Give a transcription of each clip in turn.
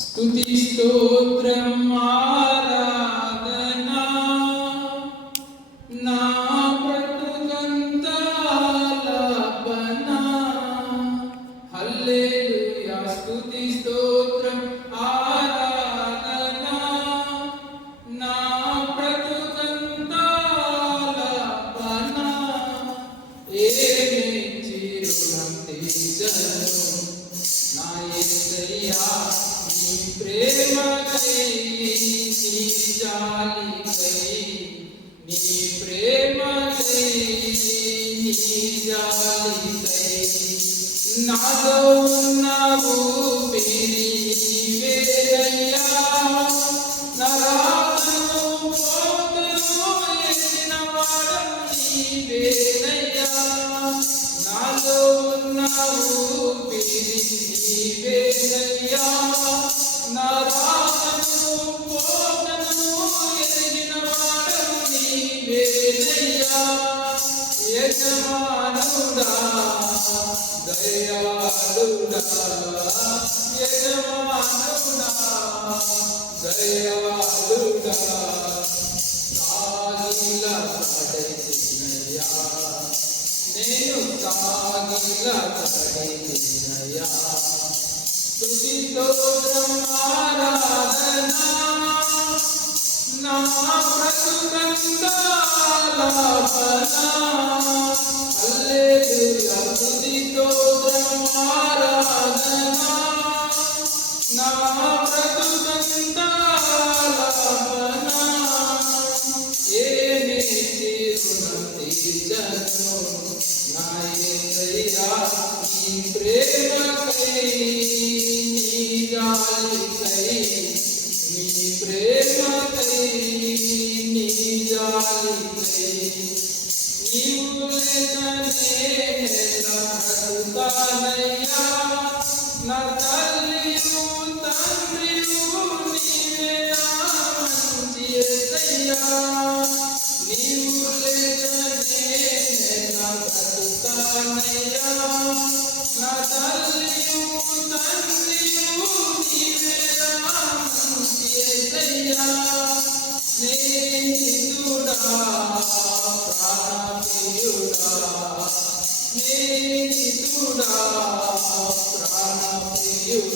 స్తుతి స్తోత్రం ఆరాధనా నా బ్రతుకంతా ఆలాపన హల్లెలూయా స్తుతి స్తోత్రం ఆరాధనా నా బ్రతుకంతా ఆలాపన ఏమి చిరునం తీర్చను నా యేసయ్యా నీ ప్రేమకై నీ జాలికై నీ ప్రేమకై నీ జాలికై నాలో ఉన్న ఊపిరి నీవేనయ్యా నా రాతను పోతును ఎత్తిన వాడవు నీవేనయ్యా నాలో ఉన్న ఊపిరి నీవేనయ్యా నా రాతను పోతను ఎరిగిన వాడవు నీవేనయ్యా యజమానుడా దయాళుడా యజమానుడా దయాళుడా సాగిల పడైనయ్యా నేను సాగిల పడైనయ్యా స్తుతి స్తోత్రం ఆరాధనా నా బ్రతుకంతా ఆలాపన హల్లెలూయా స్తుతి స్తోత్రం ఆరాధనా నా బ్రతుకంతా ఆలాపన ఏమి చిరునం తీర్చను నా యేసయ్యా నీ ప్రేమకై నీ జాలికై నీ ప్రేమకై నీ జాలికై నీవు లేకనే బ్రతుకుతానయ్యా నా తల్లియు తండ్రియు నీవే నా మంచి యేసయ్యా నీవు లేకనే బ్రతుకుతానయ్యా నా తల్లియు తండ్రియు నీవే నా మంచి యేసయ్యా స్నేహితుడా ప్రాణప్రియుడా స్నేహితుడా ప్రాణప్రియుడా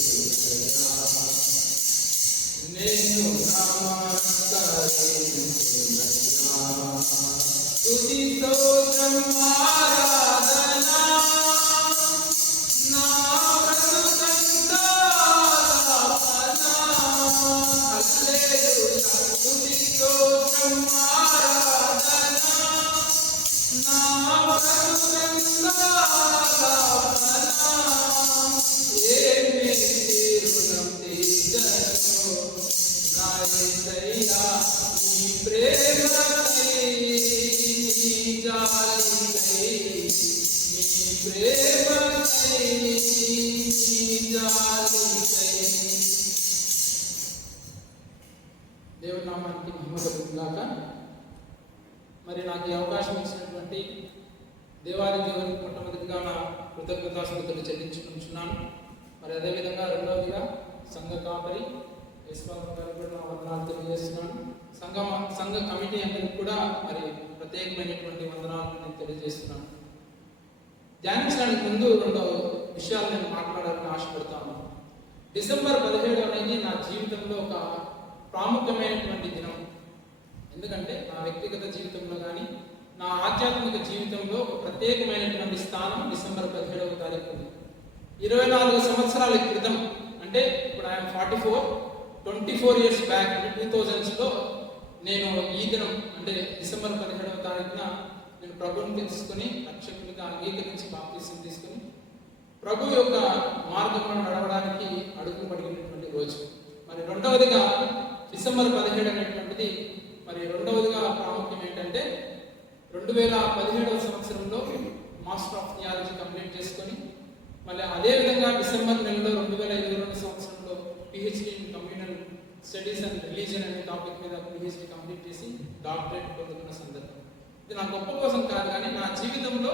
నమస్కరించునయ్యా నేను నమస్కరించునయ్యా స్తుతి స్తోత్రం ఆరాధనా నా బ్రతుకంతా ఆలాపన హల్లెలూయా స్తుతి స్తోత్రం ఆరాధనా నా బ్రతుకంతా ఆలాపన ఏమి చిరునం తీర్చను నా యేసయ్యా నీ ప్రేమకై నీ జాలికై నీ ప్రేమకై నీ జాలికై దేవుని నామానికి మహిమ కలుగుగాక. మరి నాకు ఈ అవకాశం ఇచ్చినటువంటి దేవాది దేవునికి మొట్టమొదటిగా నా కృతజ్ఞతాస్తుతులు చెల్లించుకుంటున్నాను. మరి అదేవిధంగా రెండవదిగా సంఘ కాపరి యశ్వాసం గారికి కూడా నా వందనాలు తెలియజేస్తున్నాను. సంఘ కమిటీ అందరికి కూడా మరి ప్రత్యేకమైనటువంటి వందనాలు నేను తెలియజేస్తున్నాను. ధ్యానించడానికి ముందు రెండు విషయాలు నేను మాట్లాడాలని ఆశపడతాను. డిసెంబర్ 17 అనేది నా జీవితంలో ఒక ప్రాముఖ్యమైనటువంటి దినం. ఎందుకంటే నా వ్యక్తిగత జీవితంలో కానీ నా ఆధ్యాత్మిక జీవితంలో ఒక ప్రత్యేకమైనటువంటి స్థానం డిసెంబర్ 17వ తారీఖు ఉంది. 24 సంవత్సరాల క్రితం అంటే ఇప్పుడు ఐఎమ్ 24 ఇయర్స్ బ్యాక్ అంటే 2000లో నేను ఈ దినం అంటే డిసెంబర్ 17వ తారీఖున నేను ప్రభువుని తెలుసుకుని రక్షకునిగా అంగీకరించి బాప్తిసం తీసుకుని ప్రభు యొక్క మార్గంలో నడవడానికి అడుగు పడినటువంటి రోజు. మరి రెండవదిగా డిసెంబర్ 17 అనేటువంటిది మరి రెండవదిగా ప్రాముఖ్యం ఏంటంటే 2017వ సంవత్సరంలో మాస్టర్ ఆఫ్ థియాలజీ కంప్లీట్ చేసుకొని మళ్ళీ అదేవిధంగా డిసెంబర్ నెలలో 2022 సంవత్సరంలో PhD in communal studies and religion అనే టాపిక్ మీద పిహెచ్డి కంప్లీట్ చేసి డాక్టరేట్ పొందుతున్న సందర్భం. ఇది నా గొప్ప కోసం కాదు, కానీ నా జీవితంలో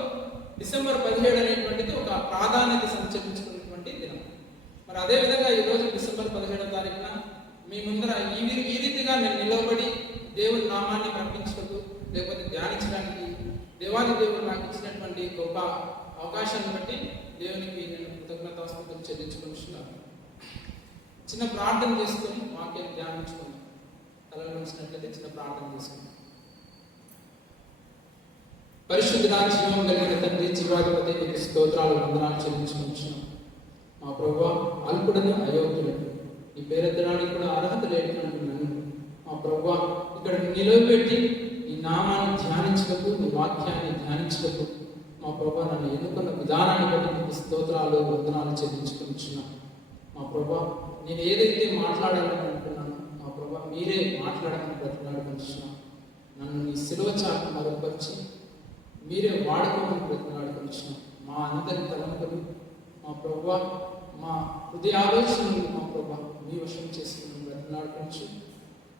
డిసెంబర్ 17 అనేటువంటిది ఒక ప్రాధాన్యత సంచరించుకున్నటువంటి దినం. మరి అదేవిధంగా ఈరోజు డిసెంబర్ 17వ తారీఖున మీ ముందర ఈ రీతిగా నేను నిలవబడి దేవుని నామాన్ని ప్రకటించడానికి లేకపోతే ధ్యానించడానికి దేవాది దేవుడు నాకు ఇచ్చినటువంటి గొప్ప అవకాశాన్ని బట్టి దేవునికి నేను కృతజ్ఞతాస్తుతులు చెల్లించుకుంటున్నాను. చిన్న ప్రార్థన చేసుకొని వాక్యాన్ని ధ్యానించుకొని తలలో ఉంచినట్లయితే చిన్న ప్రార్థన చేసుకుని. పరిశుద్ధుడా, జీవం కలిగిన తండ్రి, జీవాధిపతి, నీకు స్తోత్రాలు వందనాలు చెల్లించుకుంటున్నాను. మా ప్రభువా, అల్పుడని అయోగ్యుడని ఈ పేరెత్తడానికి కూడా అర్హత లేనటువంటి నన్ను మా ప్రభువా ఇక్కడ నిలవబెట్టి ఈ నామాన్ని ధ్యానించటకు, నీ వాక్యాన్ని ధ్యానించటకు మా ప్రభువా నన్ను ఎన్నుకున్న విధానాన్ని బట్టి నీకు స్తోత్రాలు వందనాలు చెల్లించుకుంటున్నాను. మా ప్రభువా, నేను ఏదైతే మాట్లాడాలని అనుకున్నానో మా ప్రభువా మీరే మాట్లాడమని బ్రతిమలాడుకుంటున్నాను. నన్ను నీ శిలువ చాటు మరుగుపరిచి మీరే వాడుకోమని బ్రతిమలాడుకుంటున్నాను. మా అందరి తలంపులు మా ప్రభువా, మా హృదయ ఆలోచనలు మా ప్రభువా మీ వశం చేసుకుని బ్రతిమలాడుకుంటూ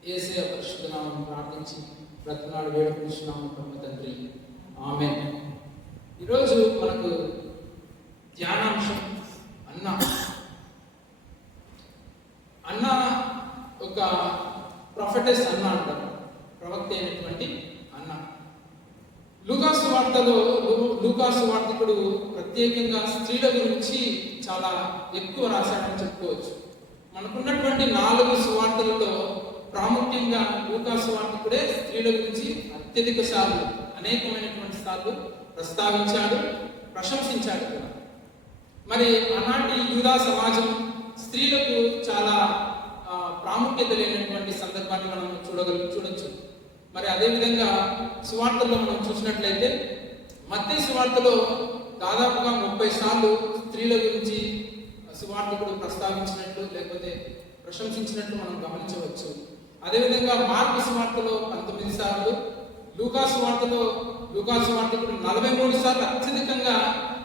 యేసయ్య పరిశుద్ధ నామమున ప్రార్థించి బ్రతిమలాడి వేడుకుంటున్నాము పరమ తండ్రి, ఆమేన్. ఈరోజు మనకు ధ్యానాంశం అన్న. అన్న ఒక ప్రొఫెటెస్ అన్న అంటారు, ప్రవక్త అయినటువంటి అన్న. లూకాసు వార్తకుడు ప్రత్యేకంగా స్త్రీల గురించి చాలా ఎక్కువ రాశాడని చెప్పుకోవచ్చు. మనకున్నటువంటి 4 సువార్తలలో ప్రాముఖ్యంగా లూకాసు వార్తకుడే స్త్రీల గురించి అత్యధిక సార్లు, అనేకమైనటువంటి సార్లు ప్రస్తావించాడు, ప్రశంసించాడు కూడా. మరి ఆనాటి యూదా సమాజం స్త్రీలకు చాలా ప్రాముఖ్యత లేనటువంటి సందర్భాన్ని మనం చూడొచ్చు. మరి అదేవిధంగా సువార్తల్లో మనం చూసినట్లయితే మత్తయి సువార్తలో దాదాపుగా 30 సార్లు స్త్రీల గురించి సువార్తకుడు ప్రస్తావించినట్లు లేకపోతే ప్రశంసించినట్లు మనం గమనించవచ్చు. అదేవిధంగా మార్కు సువార్తలో 19 సార్లు, లూకాసు వార్తకుడు 43 సార్లు అత్యధికంగా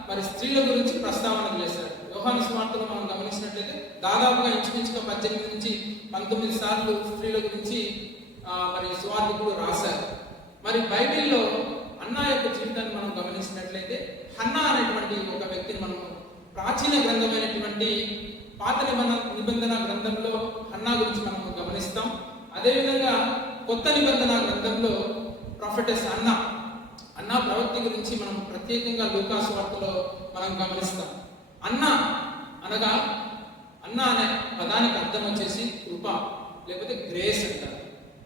మరి స్త్రీల గురించి ప్రస్తావన చేశారు. యోహాను సువార్తలో మనం గమనించినట్లయితే దాదాపుగా ఇంచుమించుగా 18 నుంచి 19 సార్లు స్త్రీల గురించి మరి సువార్తకుడు రాశారు. మరి బైబిల్లో అన్నా యొక్క జీవితాన్ని మనం గమనించినట్లయితే హన్నా అనేటువంటి ఒక వ్యక్తిని మనం ప్రాచీన గ్రంథమైనటువంటి పాత నిబంధన గ్రంథంలో హన్నా గురించి మనం గమనిస్తాం. అదేవిధంగా కొత్త నిబంధన గ్రంథంలో ప్రొఫెటెస్ అన్నా ప్రవక్తి గురించి మనం ప్రత్యేకంగా లూకాసు వార్తలో మనం గమనిస్తాం. అన్న అనే పదానికి అర్థం వచ్చేసి కృప లేకపోతే గ్రేస్ అంటారు.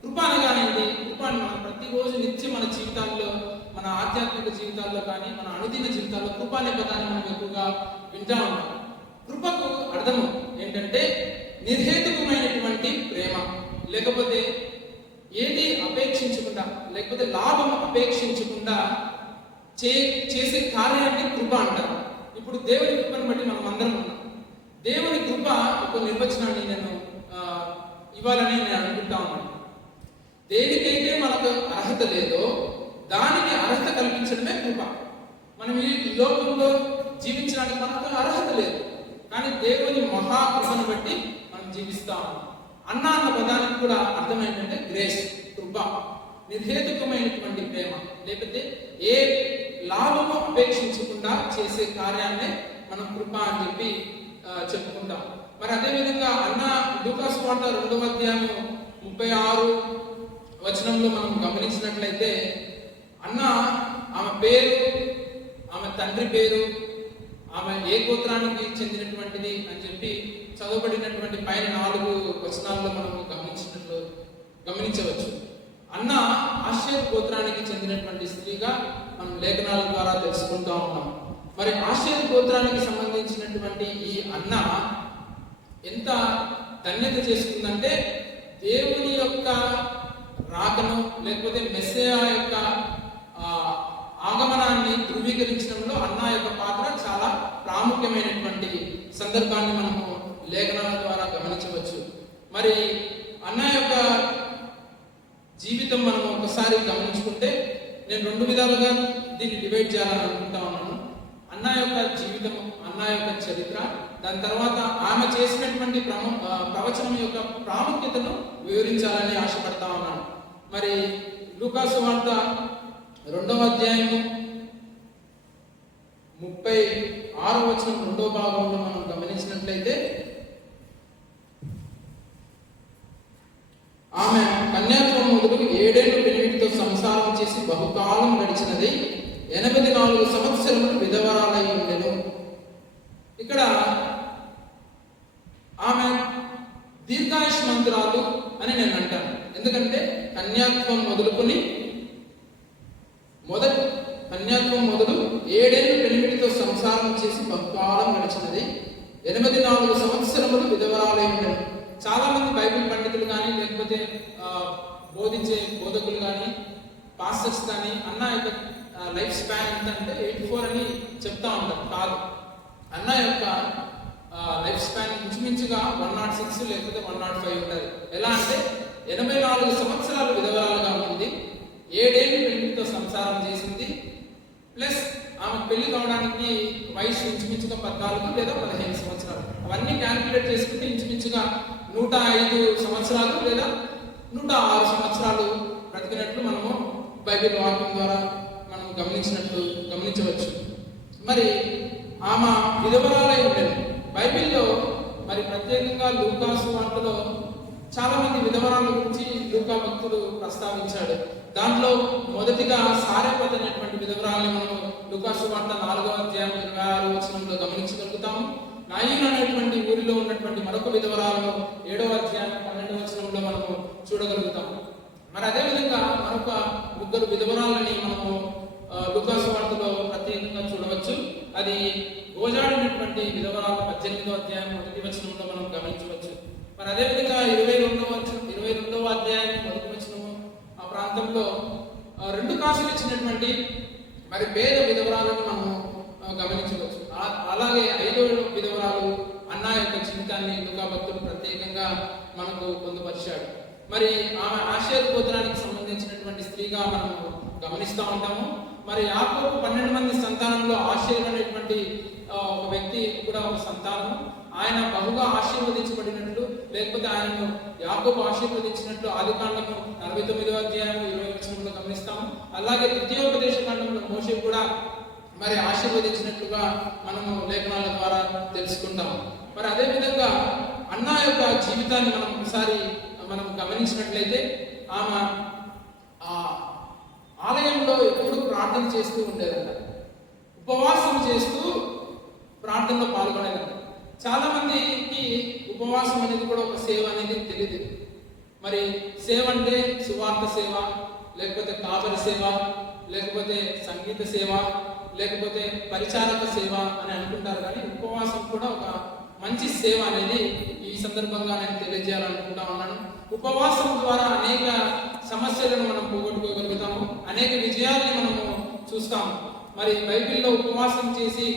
కృప అనగానేంటి? కృప మనం ప్రతిరోజు నిత్యం మన జీవితాల్లో, మన ఆధ్యాత్మిక జీవితాల్లో కానీ మన అనుదిన జీవితాల్లో కృప అనే పదాన్ని మనం ఎక్కువగా వింటా ఉన్నాం. కృపకు అర్థం ఏంటంటే నిర్హేతుకమైనటువంటి ప్రేమ, లేకపోతే ఏది అపేక్షించకుండా లేకపోతే లాభం అపేక్షించకుండా చేసే కార్యాన్ని కృప అంటారు. ఇప్పుడు దేవుని కృపను బట్టి మనం అందరం ఉన్నాం. దేవుని కృప ఒక నిర్వచనాన్ని నేను ఇవ్వాలని నేను అనుకుంటా ఉన్నాను. దేనికైతే మనకు అర్హత లేదో దానికి అర్హత కల్పించడమే కృప. మనం ఈ లోకంలో జీవించడానికి మనకు అర్హత లేదు, కానీ దేవుని మహాకృపను బట్టి మనం జీవిస్తా ఉన్నాం. అన్న పదానికి కూడా అర్థం ఏంటంటే గ్రేస్, కృప, నిర్హేతుకమైనటువంటి ప్రేమ, లేకపోతే ఏ లాభము అపేక్షించకుండా చేసే కార్యాన్నే మనం కృప అని చెప్పి చెప్పుకుంటాం. మరి అదేవిధంగా లూకాసు వార్త 2వ అధ్యాయం 36 వచనంలో మనం గమనించినట్లయితే ఆమె పేరు, ఆమె తండ్రి పేరు, ఆమె ఏ గోత్రానికి చెందినటువంటిది అని చెప్పి చదవబడినటువంటి పైన 4 వచనాల్లో మనం గమనించవచ్చు. ఆషేరు గోత్రానికి చెందినటువంటి స్త్రీగా మనం లేఖనాల ద్వారా తెలుసుకుంటా ఉన్నాం. మరి ఆషేరు గోత్రానికి సంబంధించినటువంటి ఈ అన్న ఎంత ధన్యత చేసుకుందంటే దేవుని యొక్క రాకను లేకపోతే మెస్సయా యొక్క ఆగమనాన్ని ధృవీకరించడంలో అన్న యొక్క పాత్ర చాలా ప్రాముఖ్యమైనటువంటి సందర్భాన్ని మనము లేఖనాల ద్వారా గమనించవచ్చు. మరి అన్న యొక్క జీవితం మనం ఒకసారి గమనించుకుంటే నేను 2 విధాలుగా దీన్ని డివైడ్ చేయాలని అనుకుంటా ఉన్నాను. అన్న యొక్క జీవితం, అన్న యొక్క చరిత్ర, దాని తర్వాత ఆమె చేసినటువంటి ప్రవచనం యొక్క ప్రాముఖ్యతను వివరించాలని ఆశపడతా ఉన్నాను. మరి లూకాసు వార్త 2వ అధ్యాయము 36వ వచనం 2వ భాగంలో మనం గమనించినట్లయితే, ఆమె కన్యాత్వం మొదలు 7 ఏళ్ళు పెనిమిటితో సంసారం చేసి బహుకాలం గడిచినది, 84 సంవత్సరములు విధవరాలై ఉండెను. ఇక్కడ ఆమె దీర్ఘాయుష్మంతురాలు అని నేను అంటాను. ఎందుకంటే కన్యాత్వం మొదలు 7 ఏళ్ళు పెనిమిటితో సంసారం చేసి బహుకాలం గడిచినది, 84 సంవత్సరములు విధవరాలై ఉండెను. చాలా మంది బైబిల్ పండితులు కానీ, లేకపోతే బోధించే బోధకులు కానీ, పాస్టర్స్ కానీ అన్న యొక్క లైఫ్ స్పాన్ ఎంత అంటే 84 అని చెప్తా ఉంటారు. కాదు, అన్న యొక్క లైఫ్ స్పాన్ ఇంచుమించుగా 106 లేకపోతే 105 ఉంటుంది. ఎలా అంటే 84 సంవత్సరాలు విధవరాలుగా ఉంది, 7 ఏళ్ళు పెళ్లితో సంసారం చేసింది, ప్లస్ ఆమె పెళ్లి కావడానికి వయసు ఇంచుమించుగా 14 లేదా 15 సంవత్సరాలు. అవన్నీ క్యాల్కులేట్ చేసుకుంటే ఇంచుమించుగా 105 సంవత్సరాలు లేదా 106 సంవత్సరాలు బ్రతికినట్లు మనము బైబిల్ వాక్యం ద్వారా మనం గమనించవచ్చు. మరి ఆమె విధవరాలై ఉండేది. బైబిల్లో మరి ప్రత్యేకంగా లూకా సువార్తలో చాలా మంది విధవరాల గురించి లూకా భక్తుడు ప్రస్తావించాడు. దాంట్లో మొదటిగా సారెపత్ అనేటువంటి విధవరాలను మనం లూకా సువార్త 4వ అధ్యాయం 26వ వచనంలో గమనించగలుగుతాము. నాయిన్ అనేటువంటి ఊరిలో ఉన్నటువంటి మరొక విధవరాలను 7వ అధ్యాయం 12వ వచనంలో మనము చూడగలుగుతాము. మరి అదేవిధంగా మరొక 3 విధవరాలని మనము లూకా సువార్తలో ప్రత్యేకంగా చూడవచ్చు. అది గోజాడినటువంటి విధవరాలు 18వ అధ్యాయం 1వ వచనంలో మనం గమనించవచ్చు. మరి అదేవిధంగా 22వ అధ్యాయం 1వ వచనము ఆ ప్రాంతంలో 2 కాసులు ఇచ్చినటువంటి మరి పేద విధవరాలను మనము గమనించవచ్చు. అలాగే 5వ విధవరాలు అన్న యొక్క జీవితాన్ని లూకా భక్తుడు ప్రత్యేకంగా మనకు పొందుపరిచాడు. మరి ఆమె ఆషేరు గోత్రానికి సంబంధించినటువంటి స్త్రీగా మనము గమనిస్తూ ఉంటాము. మరి యాకోబు 12 మంది సంతానంలో ఆషేరు అనేటువంటి ఒక వ్యక్తి కూడా ఒక సంతానం. ఆయన బహుగా ఆశీర్వదించబడినట్లు, లేకపోతే ఆయనను యాకోబు ఆశీర్వదించినట్లు ఆదికాండము 49వ అధ్యాయం 20వ వచనంలో గమనిస్తాము. అలాగే ద్వితీయోపదేశ కాండంలో మోషే కూడా మరి ఆశీర్వదించినట్లుగా మనము లేఖనాల ద్వారా తెలుసుకుంటాము. మరి అదేవిధంగా అన్న యొక్క జీవితాన్ని మనం ఒకసారి మనం గమనించినట్లయితే, ఆమె ఆలయంలో ఎప్పుడు ప్రార్థన చేస్తూ ఉండేదంట, ఉపవాసం చేస్తూ ప్రార్థనలో పాల్గొనేదంట. చాలా మందికి ఉపవాసం అనేది కూడా ఒక సేవ అనేది తెలియదు. మరి సేవ అంటే సువార్త సేవ, లేకపోతే కాపరి సేవ, లేకపోతే సంగీత సేవ, లేకపోతే పరిచారక సేవ అని అనుకుంటారు. కానీ ఉపవాసం కూడా ఒక మంచి సేవ అనేది ఈ సందర్భంగా నేను తెలియజేయాలనుకుంటా ఉన్నాను. ఉపవాసం ద్వారా అనేక సమస్యలను మనం పోగొట్టుకోగలుగుతాము, అనేక విజయాల్ని మనము చూస్తాము. మరి బైబిల్లో ఉపవాసం చేసి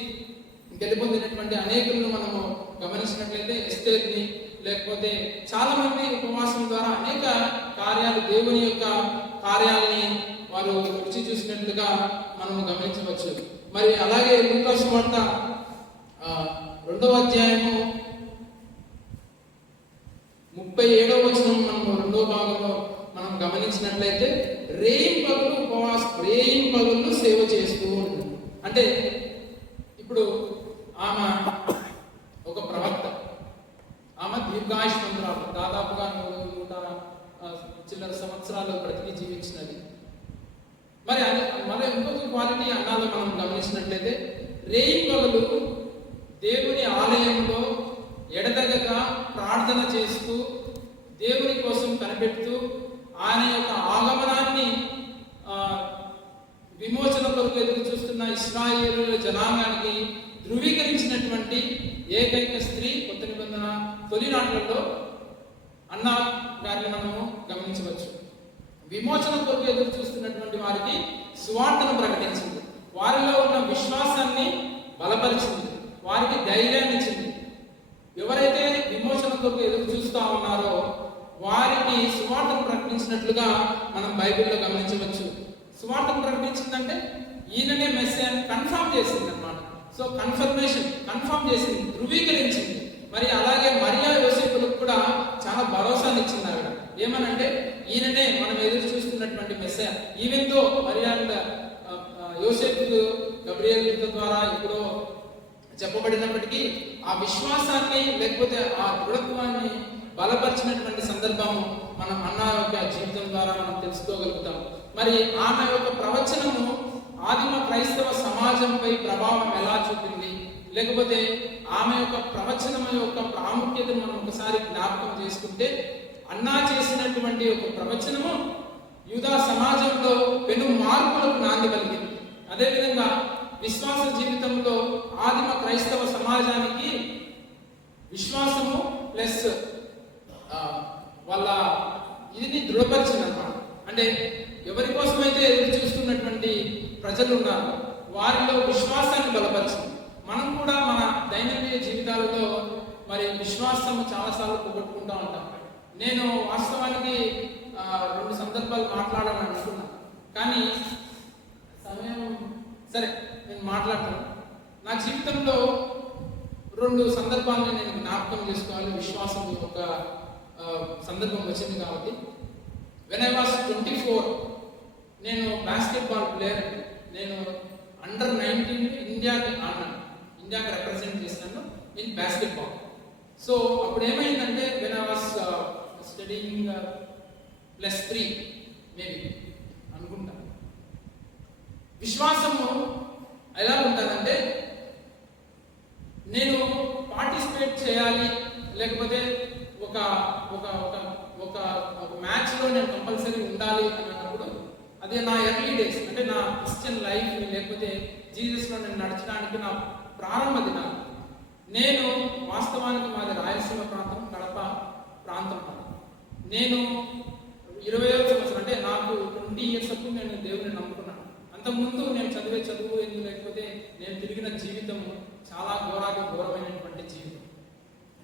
గెలుపొందినటువంటి అనేకులను మనము గమనించినట్లయితే ఎస్తేర్ని, లేకపోతే చాలా మంది ఉపవాసం ద్వారా అనేక కార్యాలు, దేవుని యొక్క కార్యాలని వారు రుచి చూసినట్లుగా మనము గమనించవచ్చు. మరి అలాగే లూకా సువార్త 2వ అధ్యాయము 37వ వచనం మనము 2వ భాగంలో మనం గమనించినట్లయితే, రేయింపగలు సేవ చేస్తూ ఉంటుంది. అంటే ఇప్పుడు ఆమె ఒక ప్రవక్త, ఆమె దీర్ఘాయుష్మంతురాలు, దాదాపుగా 100 చిల్లర సంవత్సరాలు బ్రతికి జీవించినది. మరి ఇంకొక క్వాలిటీ అన్నాలో మనం గమనించినట్లయితే, రేయింపగలు దేవుని ఆలయంలో ఎడతెగక ప్రార్థన చేస్తూ, దేవుని కోసం కనిపెడుతూ, ఆయన యొక్క ఆగమనాన్ని విమోచన కొరకు ఎదురు చూస్తున్న ఇశ్రాయేలు జనాంగానికి ధృవీకరించినటువంటి ఏకైక స్త్రీ కొత్త నిబంధన తొలినాట్లలో అన్న గారిని మనము గమనించవచ్చు. విమోచన కొరకు ఎదురు చూస్తున్నటువంటి వారికి సువార్తను ప్రకటించింది, వారిలో ఉన్న విశ్వాసాన్ని బలపరిచింది, వారికి ధైర్యాన్ని ఇచ్చింది. ఎవరైతే విమోచన కొరకు ఎదురు చూస్తూ ఉన్నారో వారికి సువార్తను ప్రకటించినట్లుగా మనం బైబిల్లో గమనించవచ్చు. సువార్తను ప్రకటించిందంటే ఈయననే మెస్సియాని కన్ఫర్మ్ చేసింది అన్నమాట. సో కన్ఫర్మ్ చేసింది, ధృవీకరించింది. మరి అలాగే మరియా యోసేపులకు కూడా చాలా భరోసాని ఇచ్చింది ఆవిడ. ఏమనంటే ఈయననే మనం ఎదురు చూస్తున్నటువంటి మెస్సియా. ఈవెన్ దో మరియా యోసేపు గబ్రియల్ దూత ద్వారా ఎప్పుడో చెప్పబడినప్పటికీ ఆ విశ్వాసాన్ని లేకపోతే ఆ దృఢత్వాన్ని బలపరిచినటువంటి సందర్భం మనం అన్న యొక్క జీవితం ద్వారా మనం తెలుసుకోగలుగుతాం. మరి ఆమె యొక్క ప్రవచనము ఆదిమ క్రైస్తవ సమాజంపై ప్రభావం ఎలా చూపింది, లేకపోతే ఆమె యొక్క ప్రవచనం యొక్క ప్రాముఖ్యతను మనం ఒకసారి జ్ఞాపకం చేసుకుంటే, అన్నా చేసినటువంటి ఒక ప్రవచనము యూదా సమాజంలో పెను మార్పులకు నాంది పలికింది. అదేవిధంగా విశ్వాస జీవితంలో ఆదిమ క్రైస్తవ సమాజానికి విశ్వాసము ప్లస్ వాళ్ళ ఇది దృఢపరిచిందన్నమాట. అంటే ఎవరి కోసమైతే ఎదురు చూస్తున్నటువంటి ప్రజలు ఉన్నారు వారిలో విశ్వాసాన్ని బలపరిచింది. మనం కూడా మన దైనందిన జీవితాలలో మరి విశ్వాసము చాలాసార్లు పోగొట్టుకుంటూ ఉంటాం. నేను వాస్తవానికి 2 సందర్భాలు మాట్లాడాలని అనుకున్నాను, కానీ సమయం సరే నేను మాట్లాడతాను. నా జీవితంలో 2 సందర్భాలను నేను జ్ఞాపకం చేసుకోవాలి. విశ్వాసం ఒక సందర్భం వచ్చింది కాబట్టి, వెన్ ఐ వాస్ 24 నేను బాస్కెట్బాల్ ప్లేయర్. నేను అండర్-19 ఇండియాకి ఆడినాను, ఇండియాకి రిప్రజెంట్ చేసినాను ఇన్ బాస్కెట్బాల్. సో అప్పుడు ఏమైందంటే, when I was studying +3 maybe అనుకుంటా, విశ్వాసము ఎలా ఉంటుందంటే, నేను పార్టిసిపేట్ చేయాలి లేకపోతే ఒక ఒక ఒక ఒక ఒక మ్యాచ్లో నేను కంపల్సరీ ఉండాలి అన్నప్పుడు, అదే నా ఎర్లీ డేస్, అంటే నా క్రిస్టియన్ లైఫ్ లేకపోతే జీసస్లో నేను నడచడానికి నా ప్రారంభ దినాలు. నేను వాస్తవానికి మాది రాయలసీమ ప్రాంతం, కడప ప్రాంతం. నేను 20వ సంవత్సరం, అంటే నాకు 20 years అప్పుడు నేను దేవుని నమ్ముకున్నాను. అంతకుముందు నేను చదివే చదువు ఎందుకు, లేకపోతే నేను తిరిగిన జీవితం చాలా ఘోరమైనటువంటి జీవితం.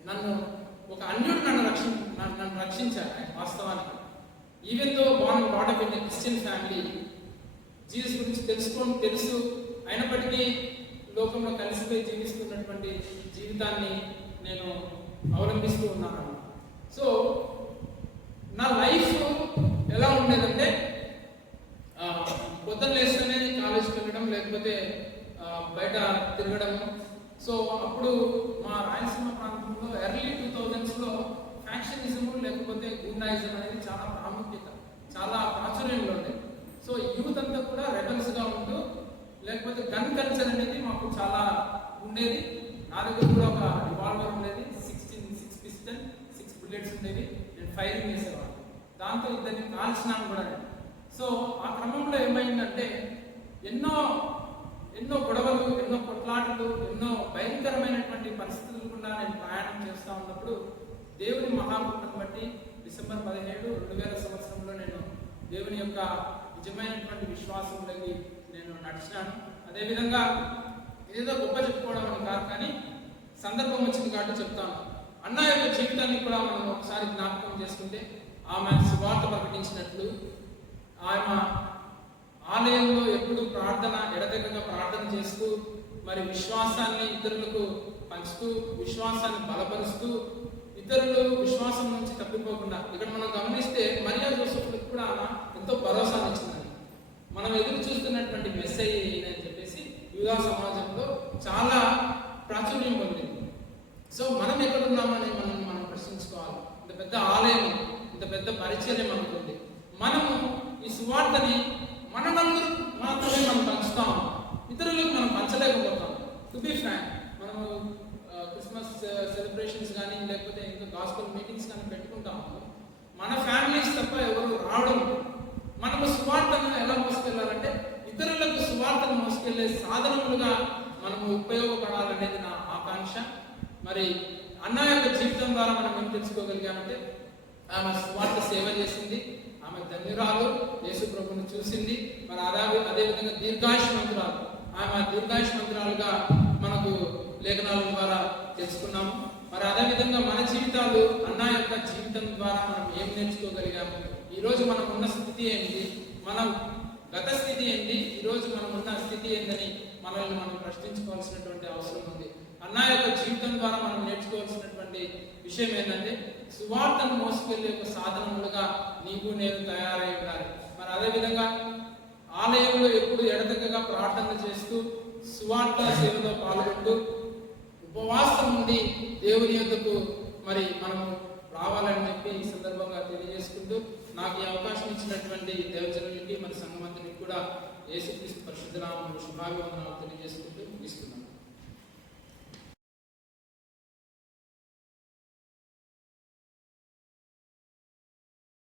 నన్ను ఒక అన్యుడు నన్ను రక్షించారు వాస్తవానికి. Even though born brought up in Christian family, Jesus గురించి తెలుసు అయినప్పటికీ లోకంలో కలిసిపోయి జీవిస్తున్నటువంటి జీవితాన్ని నేను అవలంబిస్తూ ఉన్నాను. సో నా లైఫ్ ఎలా ఉండేదంటే, పొద్దున్న లేస్తేనే కాలేజీకి వెళ్ళడం, లేకపోతే బయట తిరగడం. సో అప్పుడు మా రాయలసీమ ప్రాంతంలో ఎర్లీ 2000s ఫ్యాక్షనిజం లేకపోతే గూండాయిజం అనేది చాలా ప్రాముఖ్యత, చాలా ప్రాచుర్యంలో ఉండేది. సో యూత్ అంతా కూడా రెబల్స్గా ఉంటూ, లేకపోతే గన్ కల్చర్ అనేది మాకు చాలా ఉండేది. నా దగ్గర కూడా ఒక రివాల్వర్ ఉండేది, 6 పిస్టల్ 6 bullets ఉండేవి. నేను ఫైరింగ్ చేసేవాడు, దాంతో ఇద్దరిని కాల్చినాను కూడా నేను. సో ఆ క్రమంలో ఏమైందంటే, ఎన్నో గొడవలు, ఎన్నో కొట్లాటలు, ఎన్నో భయంకరమైనటువంటి పరిస్థితులు కూడా నేను ప్రయాణం చేస్తూ ఉన్నప్పుడు, దేవుని మహాకృపను బట్టి డిసెంబర్ 17, 2000 సంవత్సరంలో నేను దేవుని యొక్క నిజమైనటువంటి విశ్వాసంలోకి నేను నడిచినాను. అదేవిధంగా ఏదో గొప్ప చెప్పుకోవడం అని కాదు, కానీ సందర్భం వచ్చింది కాబట్టి చెప్తాను. అన్న యొక్క జీవితాన్ని కూడా మనం ఒకసారి జ్ఞాపకం చేసుకుంటే, ఆమె సువార్త ప్రకటించినట్లు, ఆమె ఆలయంలో ఎప్పుడు ఎడతెగక ప్రార్థన చేస్తూ, మరి విశ్వాసాన్ని ఇతరులకు పంచుతూ, విశ్వాసాన్ని బలపరుస్తూ, ఇతరులు విశ్వాసం నుంచి తప్పిపోకుండా. ఇక్కడ మనం గమనిస్తే మరియా జోసెఫ్లకు కూడా ఎంతో భరోసాను ఇచ్చిందని, మనం ఎదురు చూస్తున్నటువంటి మెస్సయ్య అని చెప్పేసి యూదా సమాజంలో చాలా ప్రాచుర్యం పొందింది. సో మనం ఎక్కడున్నామని మనం ప్రశ్నించుకోవాలి. ఇంత పెద్ద ఆలయం, ఇంత పెద్ద పరిచర్య మనకుంది. మనము ఈ సువార్తని మన నలుగురు మాత్రమే మనం పంచుతాం, ఇతరులకు మనం పంచలేకపోతాం. టు బి ఫ్రాంక్, మనము క్రిస్మస్ సెలబ్రేషన్స్ కానీ లేకపోతే ఇంకా గాస్పెల్ మీటింగ్స్ కానీ పెట్టుకుంటాము, మన ఫ్యామిలీస్ తప్ప ఎవరు రావడం. మనము సువార్తను ఎలా మోసుకెళ్ళాలంటే, ఇతరులకు సువార్తను మోసుకెళ్లే సాధనములుగా మనము ఉపయోగపడాలనేది నా ఆకాంక్ష. మరి అన్న యొక్క జీవితం ద్వారా మనం ఏం తెలుసుకోగలిగామంటే, ఆమె సువార్త సేవ చేసింది, ఆమె ధన్యురాలు, యేసు ప్రభువుని చూసింది. మరి అదేవిధంగా దీర్ఘాయుష్మంతురాలు, ఆమె దీర్ఘాయుష్మంతురాలుగా మనకు లేఖనాల ద్వారా తెలుసుకున్నాము. మరి అదేవిధంగా మన జీవితాలు అన్న యొక్క జీవితం ద్వారా మనం ఏం నేర్చుకోగలిగాము, ఈరోజు మనం ఉన్న స్థితి ఏంటి, మనం గత స్థితి ఏంటి, ఈరోజు మనం ఉన్న స్థితి ఏంటని మనల్ని మనం ప్రశ్నించుకోవాల్సినటువంటి అవసరం ఉంది. అన్న యొక్క జీవితం ద్వారా మనం నేర్చుకోవాల్సినటువంటి విషయం ఏంటంటే, సువార్తను మోసుకెళ్లే ఒక సాధనములుగా నీకు నేను తయారై ఉండాలి. మరి అదేవిధంగా ఆలయంలో ఎప్పుడు ఎడతెగక సువార్త సేవలో పాల్గొంటూ ఉపవాసం ఉండి దేవుని యొద్దకు మరి మనము రావాలని చెప్పి ఈ సందర్భంగా తెలియజేసుకుంటూ నాకు ఈ అవకాశం ఇచ్చినటువంటి దేవజనులకి మరి సంఘమంతునికి కూడా యేసుక్రీస్తు పరిశుద్ధ నామములో శుభాభివందనాలు తెలియజేసుకుంటూ ముగిస్తున్నాను.